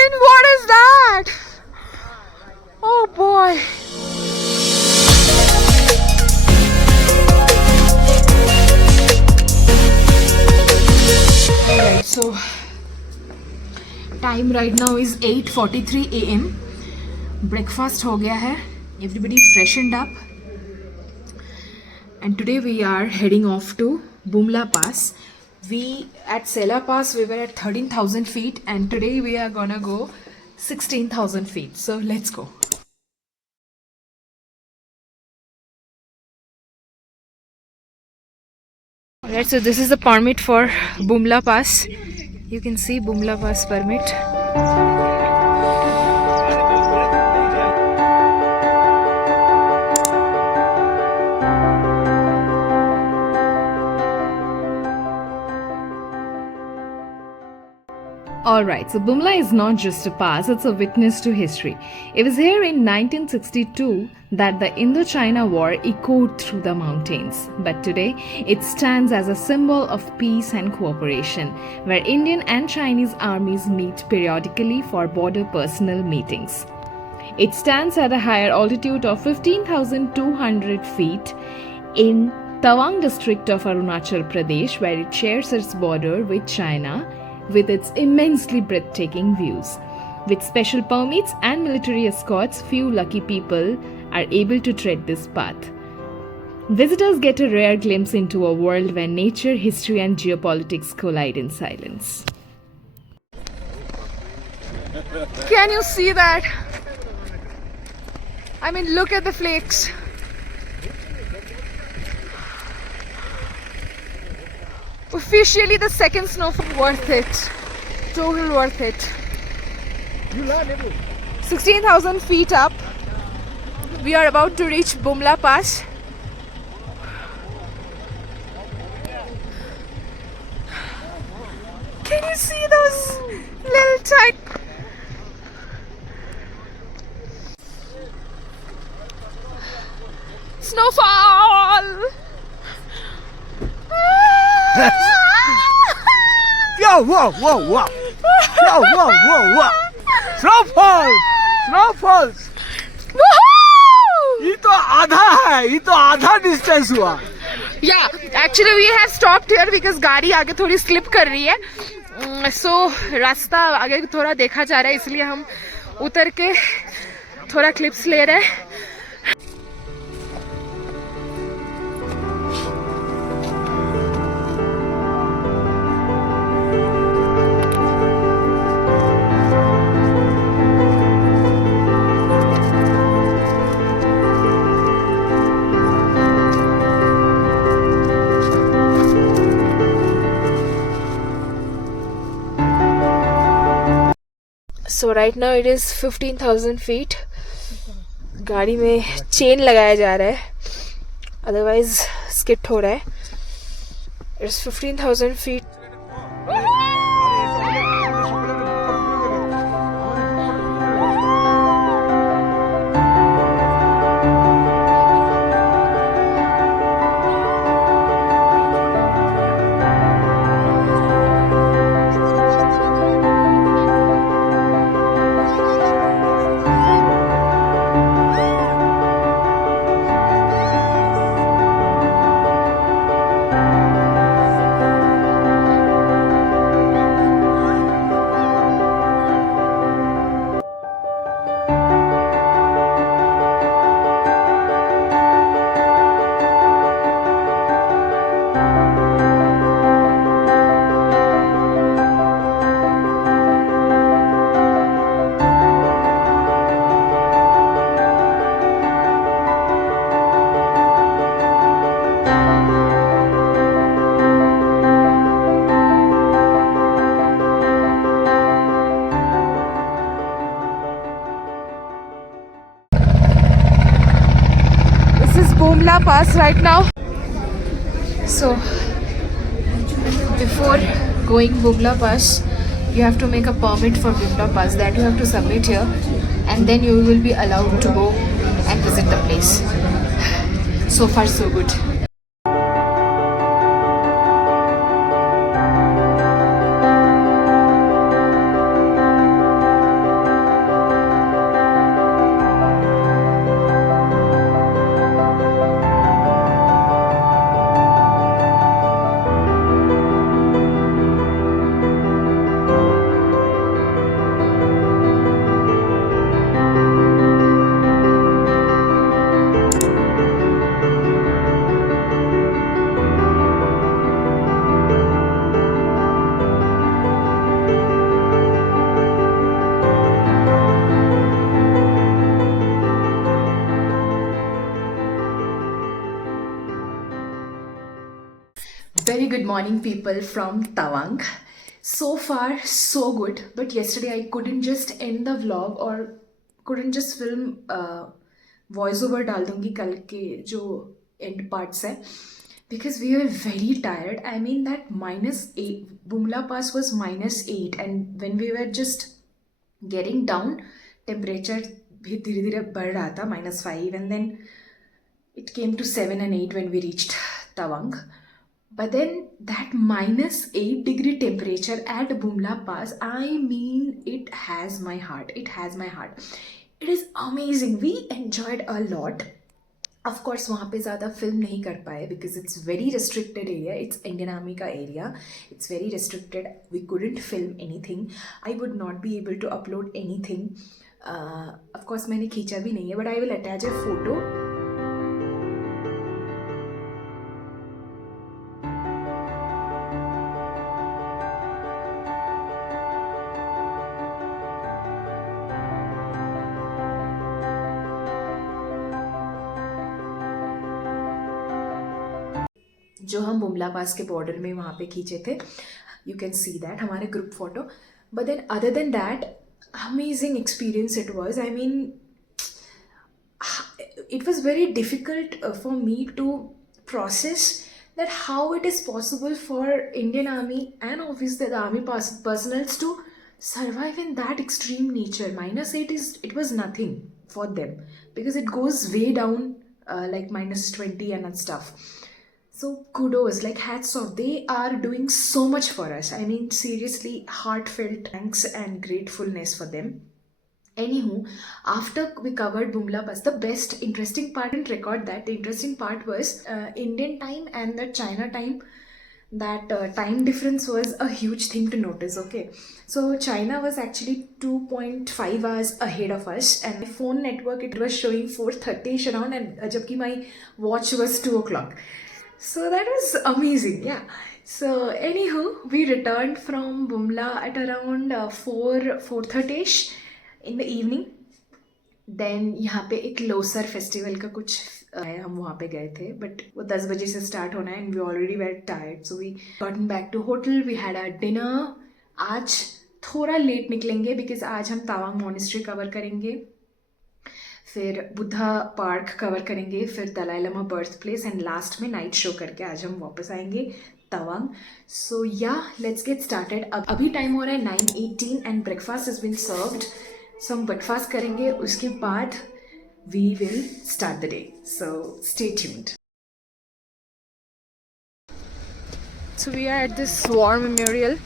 mean, what is that? Oh boy. Alright, so time right now is 8:43 a.m. Breakfast हो गया है. Everybody freshened up. And today we are heading off to Bumla Pass. At Sela Pass we were at 13,000 feet, and today we are gonna go 16,000 feet. So let's go. Alright, so this is the permit for Bumla Pass. You can see Bumla Pass permit. Alright, so Bumla is not just a pass, it's a witness to history. It was here in 1962 that the Indochina War echoed through the mountains. But today, it stands as a symbol of peace and cooperation, where Indian and Chinese armies meet periodically for border personnel meetings. It stands at a higher altitude of 15,200 feet in Tawang district of Arunachal Pradesh, where it shares its border with China, with its immensely breathtaking views. With special permits and military escorts, few lucky people are able to tread this path. Visitors get a rare glimpse into a world where nature, history, and geopolitics collide in silence. Can you see that? I mean, look at the flakes. Officially the second snowfall, worth it. Total worth it. 16,000 feet up. We are about to reach Bumla Pass. Can you see those little tiny... Snowfall! Yo, whoa, whoa, whoa. Yo, whoa, whoa, whoa. Snowfall! Snowfalls! ये तो आधा है, ये तो आधा distance हुआ. Yeah, actually we have stopped here because गाड़ी आगे थोड़ी स्लिप कर रही है. So रास्ता आगे थोड़ा देखा जा रहा है, इसलिए हम उतर के थोड़ा क्लिप्स ले रहे हैं. So right now it is 15,000 feet. गाड़ी में चेन लगाया जा रहा है, otherwise skid हो रहा है. It's 15,000 feet. Bumla Pass right now. So before going Bumla Pass, you have to make a permit for Bumla Pass that you have to submit here, and then you will be allowed to go and visit the place. So far so good. Good morning, people from Tawang. So far, so good. But yesterday, I couldn't just end the vlog or couldn't just film voiceover डाल दूंगी कल के जो end parts है because we were very tired. I mean that -8 Bumla Pass was -8, and when we were just getting down, temperature भी धीरे धीरे बढ़ रहा था -5, and then it came to 7 and 8 when we reached Tawang. But then that -8 degree temperature at Bumla Pass, I mean, it has my heart. It has my heart. It is amazing. We enjoyed a lot. Of course, वहाँ पे ज़्यादा film नहीं कर पाए because it's very restricted area. It's Indian Army का area. It's very restricted. We couldn't film anything. I would not be able to upload anything. Of course, मैंने खींचा भी नहीं है, but I will attach a photo. जो हम बुमला पास के border में वहाँ पे खींचे थे. यू कैन सी दैट हमारे group photo. But then other than that, amazing experience it was. I mean, it was very difficult for me to process that how it is possible for Indian Army and obviously the army personnels to survive in that extreme nature. -8 it was nothing for them because it goes way down like -20 and stuff. So kudos, like hats off. They are doing so much for us. I mean, seriously, heartfelt thanks and gratefulness for them. Anywho, after we covered Bumla Pass, the best interesting part, and record that, the interesting part was Indian time and the China time. That time difference was a huge thing to notice. Okay, so China was actually 2.5 hours ahead of us, and my phone network, it was showing 4:30ish around, and jabki my watch was 2 o'clock. So that was amazing, yeah. So anywho, we returned from Bumla at around 4:30ish in the evening. Then यहाँ पे एक Losar festival का कुछ है, हम वहाँ पे गए थे, बट वो 10 बजे से स्टार्ट होना है, and we already were tired, so we gotten back to hotel. We had our dinner. आज थोड़ा लेट निकलेंगे बिकॉज आज हम तावांग मोनेस्ट्री कवर करेंगे, फिर बुद्धा पार्क कवर करेंगे, फिर Dalai Lama birth place, and last में नाइट शो करके आज हम वापस आएंगे Tawang. So ya, let's get started. अभी टाइम हो रहा है 9:18 and breakfast is been served. सो हम ब्रेकफास्ट करेंगे, उसके बाद we will start the day. So stay tuned. So we are at this war memorial.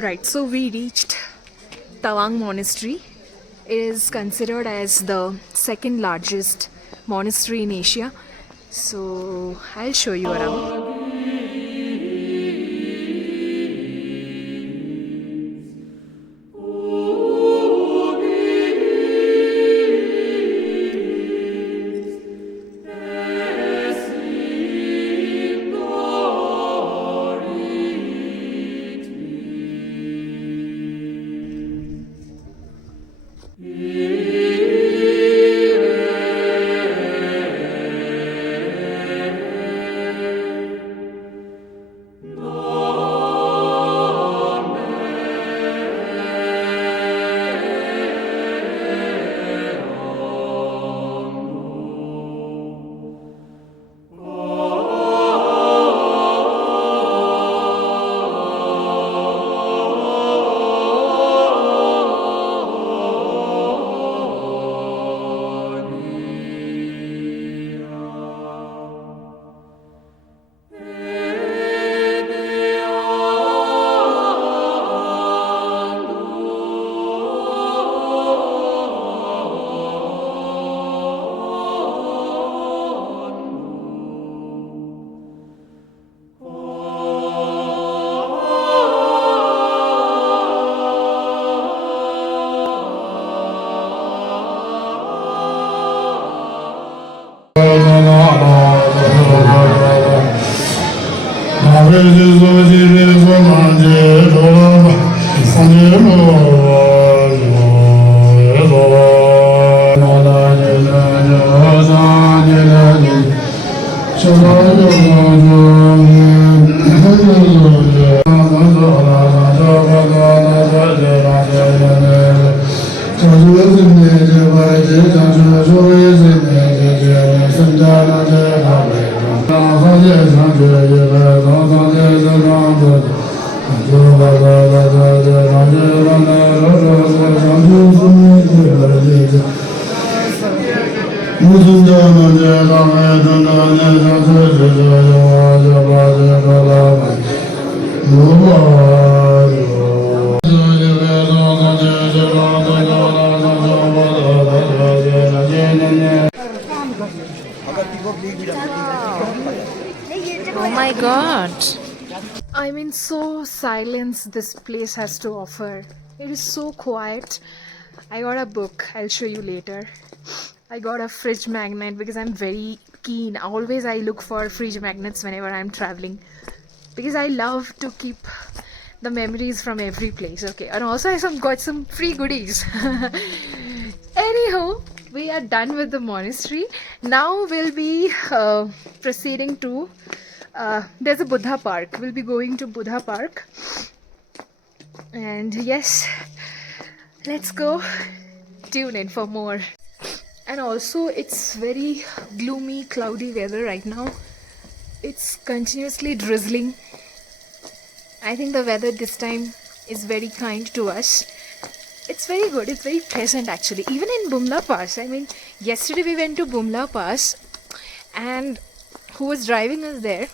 Alright, so we reached Tawang Monastery. It is considered as the second largest monastery in Asia. So I'll show you around. Oh my god. I mean, so silence this place has to offer. It is so quiet. I got a book, I'll show you later. I got a fridge magnet because I'm very keen. Always I look for fridge magnets whenever I'm traveling because I love to keep the memories from every place. Okay, and also I got some free goodies. Anyhow, we are done with the monastery. Now we'll be proceeding to there's a Buddha park. We'll be going to Buddha park, and yes, let's go. Tune in for more. And also it's very gloomy, cloudy weather right now. It's continuously drizzling. I think the weather this time is very kind to us. It's very good, it's very pleasant actually. Even in Bumla Pass, I mean, yesterday we went to Bumla Pass and who was driving us there,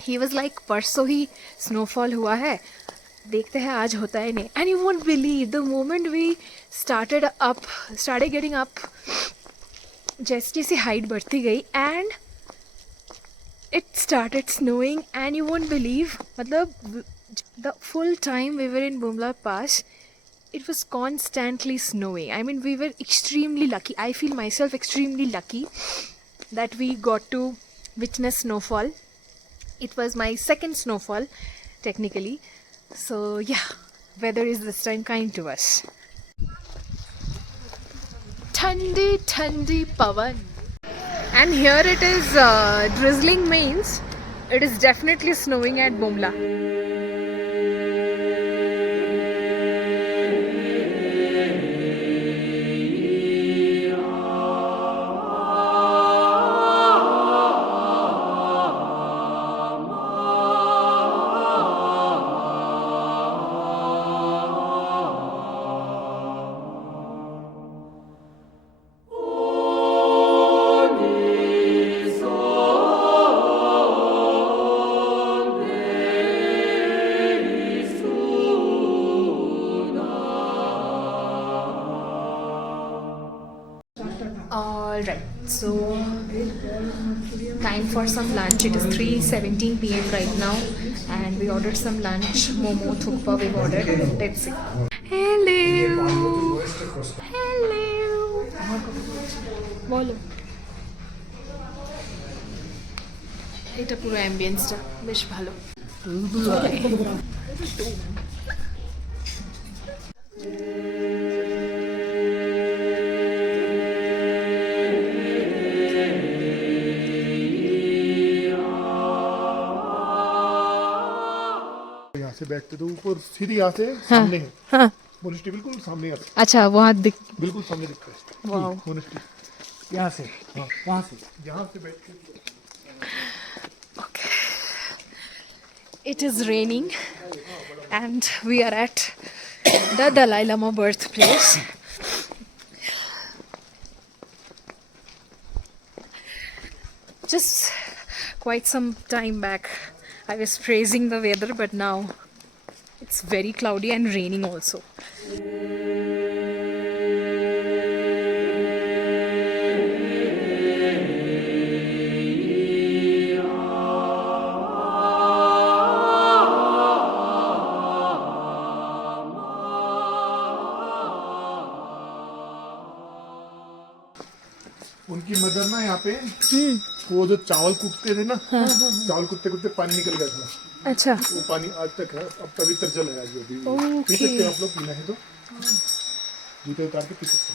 he was like, परसों ही snowfall हुआ है, देखते हैं आज होता है नहीं. And you won't believe, the moment we started getting up, जैसे जैसे height बढ़ती गई and it started snowing. And you won't believe, मतलब the full time we were in Bumla Pass, it was constantly snowing. I mean, we were extremely lucky. I feel myself extremely lucky that we got to witness snowfall. It was my second snowfall, technically. So yeah, weather is this time kind to us. Thandi Thandi Pavan. And here it is drizzling, means it is definitely snowing at Bumla. All right, so time for some lunch. It is 3:17 p.m. right now, and we ordered some lunch. Momo, thukpa we've ordered. Let's see. Hello. Hello. বলো, এটা পুরো অ্যাম্বিয়েন্সটা বেশ ভালো। यहाँ से बैठते तो ऊपर सीधी यहाँ से सामने है। हाँ, मोनेस्ट्री बिल्कुल सामने है, अच्छा वहाँ दिख। बिल्कुल सामने दिखता है वाओ। मोनेस्ट्री। यहाँ से हाँ वहाँ से यहाँ से बैठ के Okay. It is raining and we are at the Dalai Lama birthplace. Just quite some time back, I was praising the weather, but now it's very cloudy and raining also. उनकी मदर ना यहाँ पे वो जो चावल कूटते थे ना, चावल कूटते कूटते पानी निकल गया था, अच्छा, वो पानी आज तक है, अब पवित्र जल है आज भी। P Okay. सकते हैं आप लोग, पीना है तो जूते उतार के पी सकते